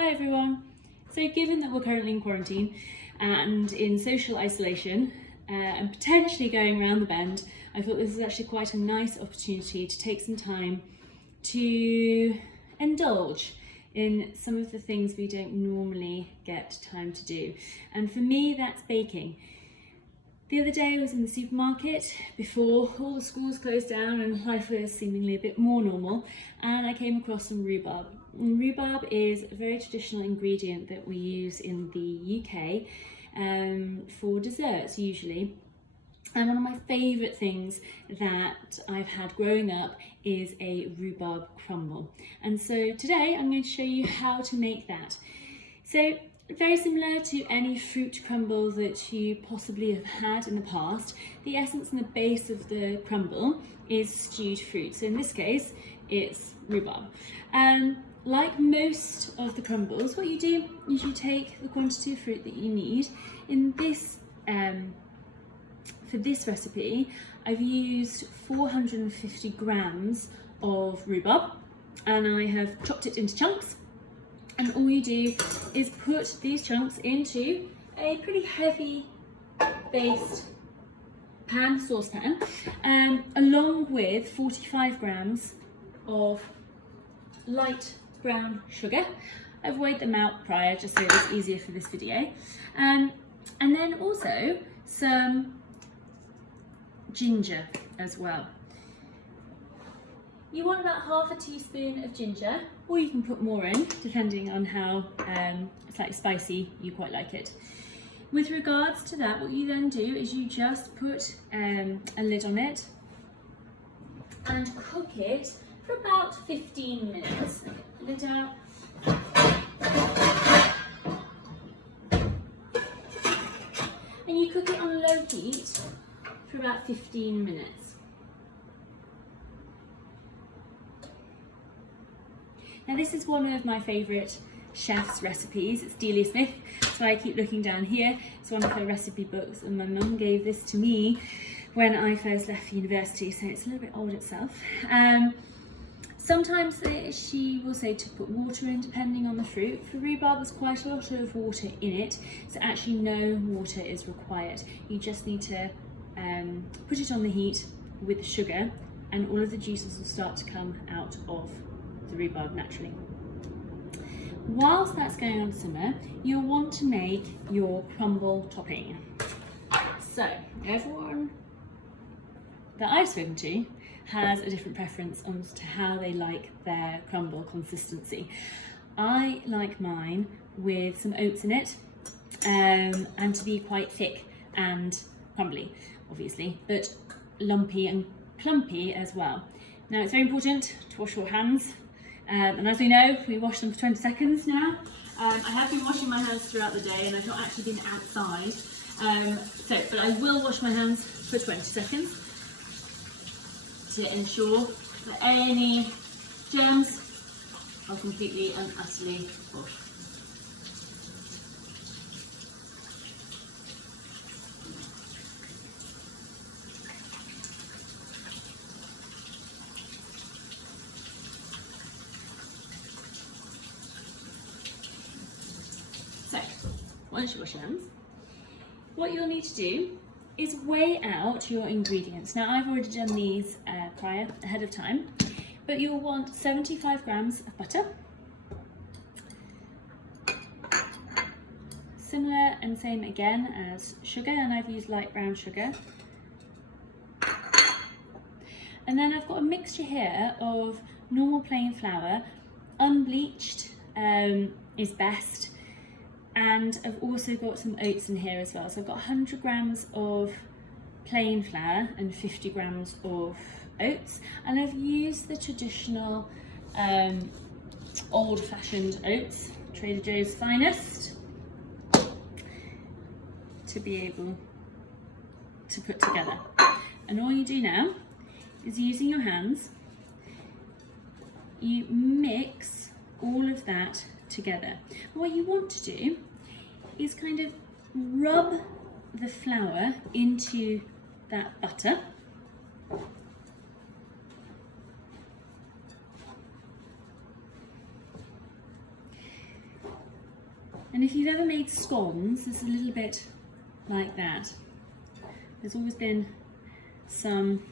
Hi everyone. So given that we're currently in quarantine and in social isolation and potentially going around the bend, I thought this was actually quite a nice opportunity to take some time to indulge in some of the things we don't normally get time to do. And for me, that's baking. The other day I was in the supermarket before all the schools closed down and life was seemingly a bit more normal, and I came across some rhubarb. And rhubarb is a very traditional ingredient that we use in the UK for desserts usually. And one of my favourite things that I've had growing up is a rhubarb crumble. And so today I'm going to show you how to make that. So very similar to any fruit crumble that you possibly have had in the past, the essence and the base of the crumble is stewed fruit. So in this case, it's rhubarb. Like most of the crumbles, what you do is you take the quantity of fruit that you need. In this, for this recipe, I've used 450 grams of rhubarb, and I have chopped it into chunks. And all you do is put these chunks into a pretty heavy based saucepan, along with 45 grams of light brown sugar. I've weighed them out prior just so it's easier for this video. And then also some ginger as well. You want about half a teaspoon of ginger, or you can put more in, depending on how slightly spicy you quite like it. With regards to that, what you then do is you just put a lid on it and cook it for about 15 minutes. Lid down. And you cook it on low heat for about 15 minutes. Now this is one of my favourite chef's recipes. It's Delia Smith, so I keep looking down here. It's one of her recipe books, and my mum gave this to me when I first left university, so it's a little bit old itself. Sometimes she will say to put water in depending on the fruit. For rhubarb, there's quite a lot of water in it, so actually no water is required. You just need to put it on the heat with the sugar, and all of the juices will start to come out of the rhubarb naturally. Whilst that's going on to simmer, you'll want to make your crumble topping. So everyone that I've spoken to has a different preference as to how they like their crumble consistency. I like mine with some oats in it, and to be quite thick and crumbly, obviously, but lumpy and clumpy as well. Now it's very important to wash your hands. And as we know, we wash them for 20 seconds now. I have been washing my hands throughout the day and I've not actually been outside. But I will wash my hands for 20 seconds to ensure that any germs are completely and utterly washed. Once you wash your hands, what you'll need to do is weigh out your ingredients. Now I've already done these prior, ahead of time, but you'll want 75 grams of butter, similar and same again as sugar, and I've used light brown sugar. And then I've got a mixture here of normal plain flour, unbleached is best. And I've also got some oats in here as well. So I've got 100 grams of plain flour and 50 grams of oats. And I've used the traditional old-fashioned oats, Trader Joe's finest, to be able to put together. And all you do now is, using your hands, you mix all of that together. What you want to do is kind of rub the flour into that butter, And if you've ever made scones, it's a little bit like that. There's always been some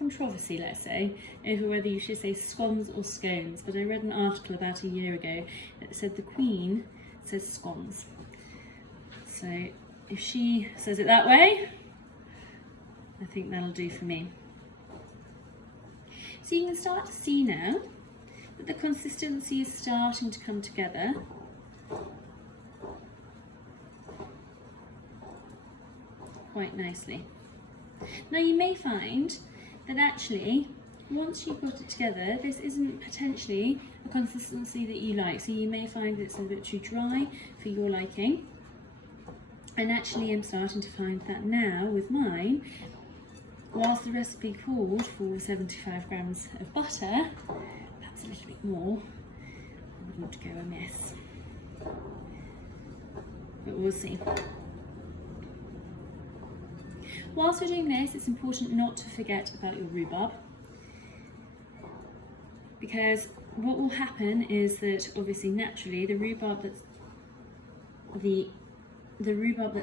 controversy, let's say, over whether you should say scones or scones, but I read an article about a year ago that said the Queen says scones. So if she says it that way, I think that'll do for me. So you can start to see now that the consistency is starting to come together. Quite nicely. Now you may find that actually once you've got it together, this isn't potentially a consistency that you like. So you may find that it's a bit too dry for your liking. And actually I'm starting to find that now with mine, whilst the recipe called for 75 grams of butter, perhaps a little bit more wouldn't go amiss. But we'll see. Whilst we're doing this, it's important not to forget about your rhubarb, because what will happen is that obviously naturally the rhubarb that's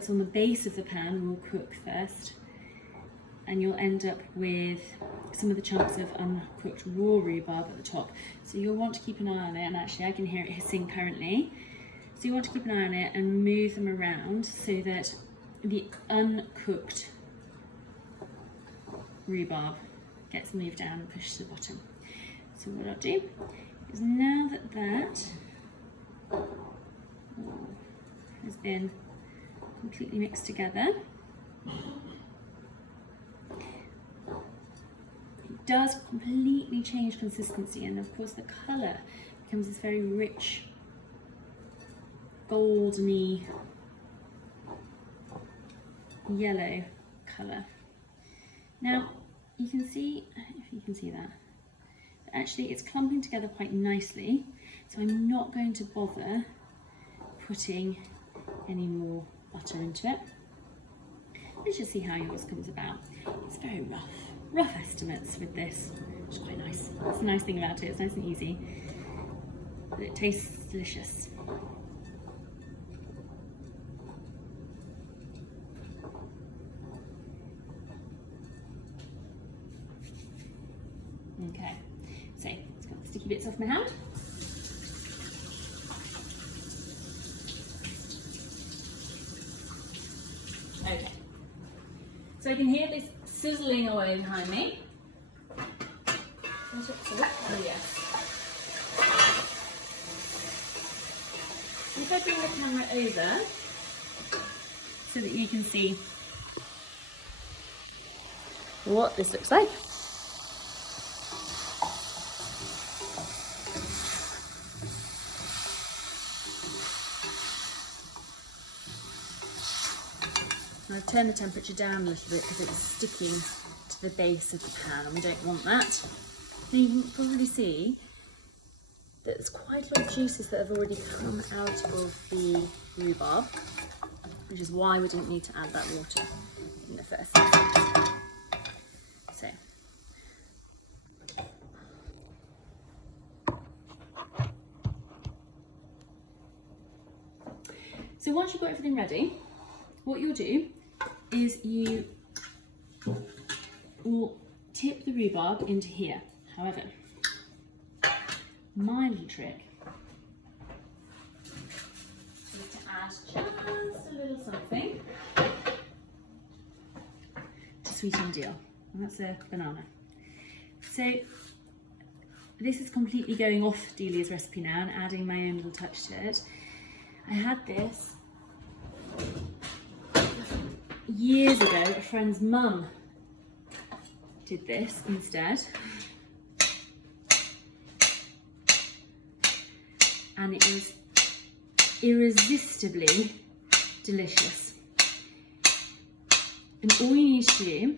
on the base of the pan will cook first, and you'll end up with some of the chunks of uncooked raw rhubarb at the top. So you'll want to keep an eye on it, and actually I can hear it hissing currently. So you want to keep an eye on it and move them around so that the uncooked rhubarb gets moved down and pushed to the bottom. So what I'll do is, now that that has been completely mixed together, it does completely change consistency, and of course the colour becomes this very rich goldeny yellow colour. Now you can see, if you can see that, actually it's clumping together quite nicely, so I'm not going to bother putting any more butter into it. Let's just see how yours comes about. It's very rough estimates with this, which is quite nice. That's the nice thing about it, it's nice and easy, but it tastes delicious. Okay, so let's get the sticky bits off my hand. Okay, so I can hear this sizzling away behind me. Oh yes. If I bring the camera over so that you can see what this looks like. I've turned the temperature down a little bit because it's sticking to the base of the pan, and we don't want that. Now you can probably see that there's quite a lot of juices that have already come out of the rhubarb, which is why we didn't need to add that water in the first instance. So once you've got everything ready, what you'll do is you will tip the rhubarb into here. However, my little trick is to add just a little something to sweeten the deal, and that's a banana. So this is completely going off Delia's recipe now and adding my own little touch to it. I had this years ago. A friend's mum did this instead, and it was irresistibly delicious. And all you need to do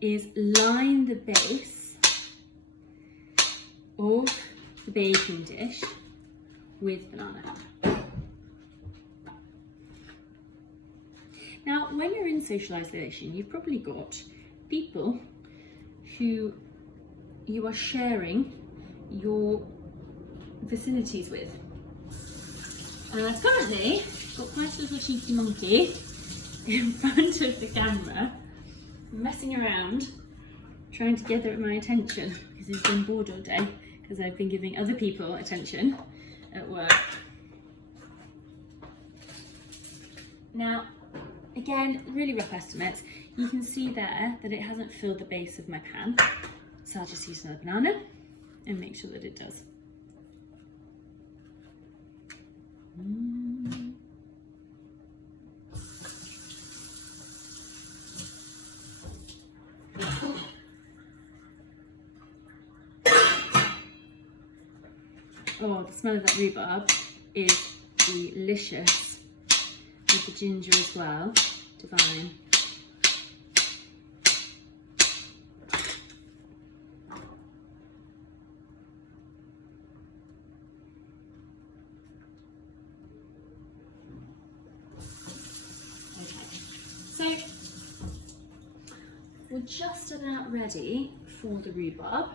is line the base of the baking dish with banana. Now, when you're in social isolation, you've probably got people who you are sharing your vicinities with. I've currently got quite a little cheeky monkey in front of the camera, messing around, trying to gather my attention because he's been bored all day because I've been giving other people attention at work. Now, again, really rough estimates. You can see there that it hasn't filled the base of my pan, so I'll just use another banana and make sure that it does. Oh, the smell of that rhubarb is delicious. With the ginger as well, divine. So we're just about ready for the rhubarb.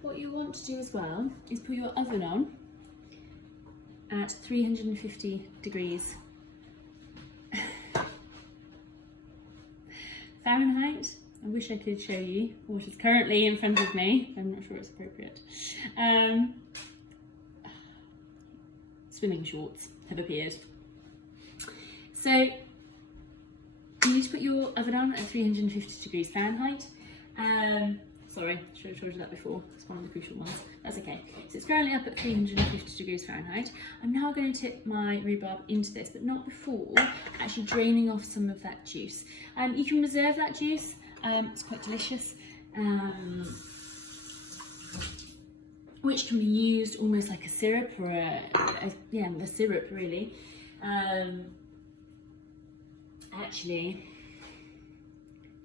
What you want to do as well is put your oven on at 350 degrees Fahrenheit. I wish I could show you what is currently in front of me. I'm not sure it's appropriate. Swimming shorts have appeared. So you need to put your oven on at 350 degrees Fahrenheit. Sorry, should have told you that before. It's one of the crucial ones. That's okay. So it's currently up at 350 degrees Fahrenheit. I'm now going to tip my rhubarb into this, but not before actually draining off some of that juice. You can reserve that juice. It's quite delicious, which can be used almost like a syrup or a syrup really. Actually,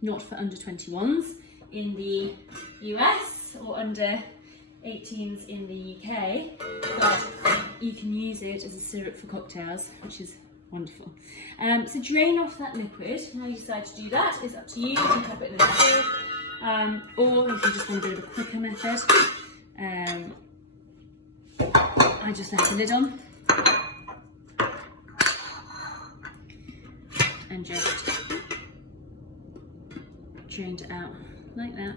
not for under 21s in the US or under 18s in the UK, but you can use it as a syrup for cocktails, which is wonderful. So drain off that liquid. How you decide to do that is up to you. You can pop it in the syrup, or if you just want a bit of a quicker method, I just left the lid on and just drained it out like that.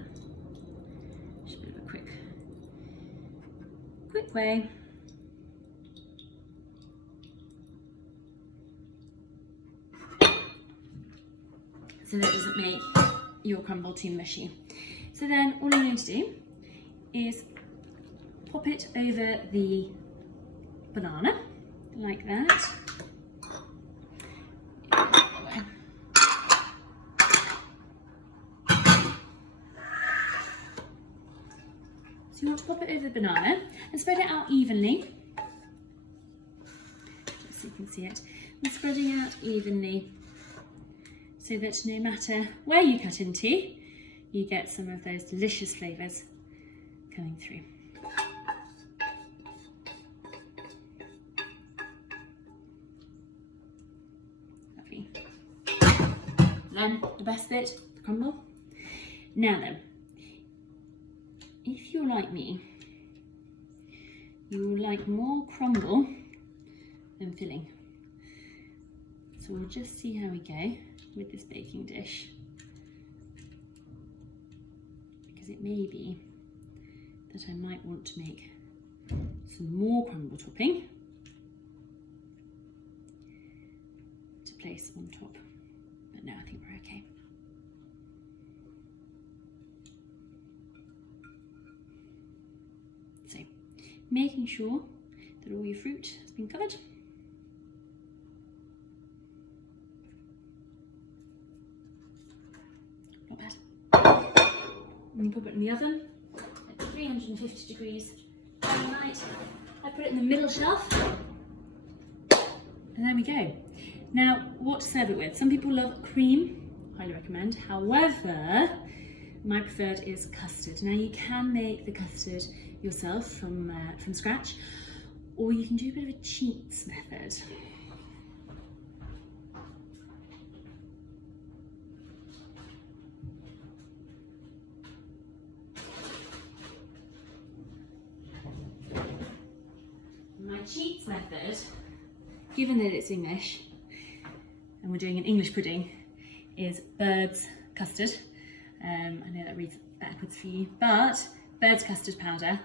Just a bit of a quick way. So that doesn't make your crumble too mushy. So then all I'm going to do is pop it over the banana like that. So you want to pop it over the banana and spread it out evenly, just so you can see it, and spreading out evenly, so that no matter where you cut into, you get some of those delicious flavours coming through. Lovely. Then the best bit, the crumble. Now then, if you're like me, you will like more crumble than filling. So we'll just see how we go with this baking dish, because it may be that I might want to make some more crumble topping to place on top, but no, I think we're okay. So making sure that all your fruit has been covered. Not bad. And you pop it in the oven at 350 degrees Fahrenheit. I put it in the middle shelf, and there we go. Now, what to serve it with? Some people love cream, highly recommend. However, my preferred is custard. Now, you can make the custard yourself from scratch, or you can do a bit of a cheats method. My cheats method, given that it's English and we're doing an English pudding, is bird's custard. I know that reads backwards for you, but bird's custard powder.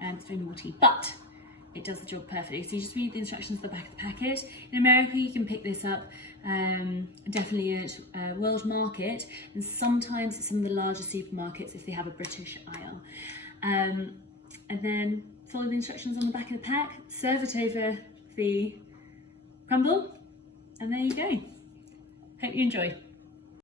It's very naughty, but it does the job perfectly. So you just read the instructions at the back of the packet. In America, you can pick this up definitely at World Market, and sometimes at some of the larger supermarkets if they have a British aisle. And then follow the instructions on the back of the pack, serve it over the crumble, and there you go. Hope you enjoy.